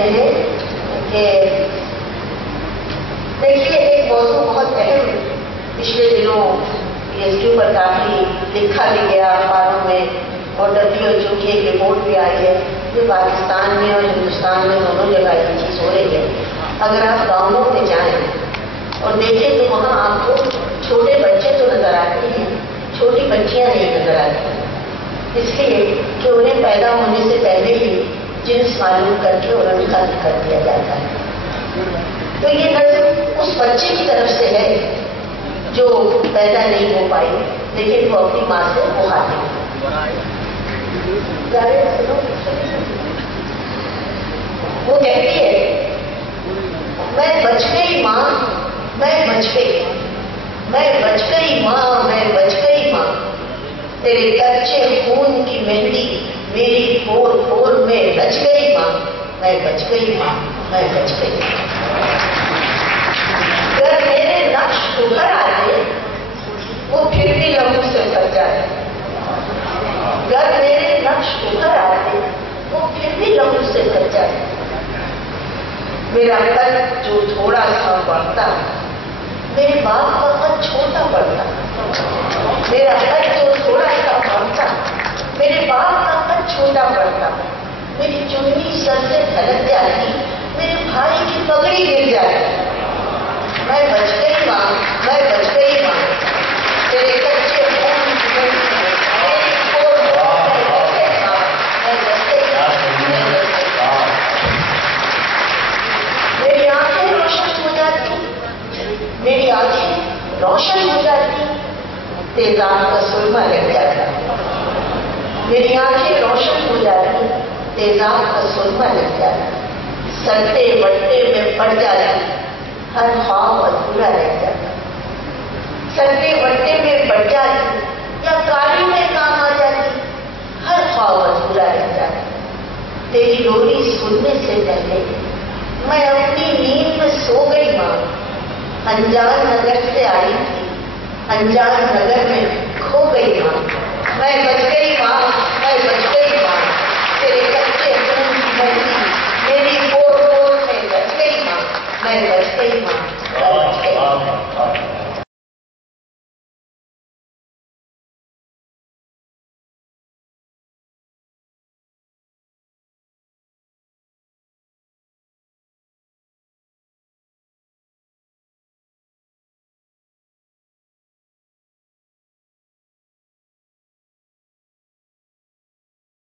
سمجھتے ہیں کہ دیکھیے ایک موضوع بہت اہم پچھلے دنوں اس کے اوپر کافی لکھا بھی گیا اخباروں میں اور WHO کی ایک رپورٹ بھی آئی ہے کہ پاکستان میں اور ہندوستان میں دونوں جگہ یہ چیز ہو رہی ہے. اگر آپ گاؤں میں جائیں اور دیکھیں تو وہاں آپ کو چھوٹے بچے تو نظر آتے ہیں, چھوٹی بچیاں نہیں نظر آتی ہیں, اس لیے کہ انہیں پیدا ہونے سے پہلے ہی جنس معلوم کر کے انہیں ختم کر دیا جاتا ہے. تو یہ نظر اس بچے کی طرف سے ہے جو پیدا نہیں ہو پائی لیکن وہ اپنی ماں سے بہاتے ہیں. وہ کہتی ہے میں بچ گئی ماں, میں بچ گئی, میں بچ گئی ماں, میں بچ گئی ماں, تیرے کچے خون کی مہندی میری پھول پھول میں رچ گئی ماں, میں بچ گئی ماں, میں بچ گئی. اگر میرے نقش ابھر آتے وہ پھر بھی لہو سے بھر جاتے, اگر میرے نقش ابھر آتے وہ پھر بھی لہو سے بھر جاتے. میرا قد جو تھوڑا سا بڑھتا میرے باپ کا قد چھوٹا پڑتا, میرا قد جو تھوڑا سا بڑھتا میرے باپ کا قد چھوٹا پڑتا, میری چننی سر سے پھلک جاتی, میرے بھائی کی پگڑی گر جاتی. میں بچ گئی ماں, میں بچ گئی ماں, تیرے کچے خون کی مہندی میری پھول پھول میں رچ گئی ماں, میں بچ گئی ماں, میں بچ گئی ماں. میری آنکھیں روشن ہو جاتی, میری آنکھیں روشن ہو جاتی, تیزاب کا سرما لگ جاتا. میری آنکھیں روشن ہو جاتی, تیزاب کا سرما لگ جاتا. سلتے بٹے میں پڑ جاتی, ہر خواب ادھورا رہ جاتا. سلتے بٹے میں پڑ جاتی یا کالی میں کام آ جاتی, ہر خواب ادھورا رہ جاتا. تیری ڈولی سننے سے پہلے میں اپنی نیند میں سو گئی ماں, انجان نگر سے آئی تھی, انجان نگر میں کھو گئی ماں, میں بچ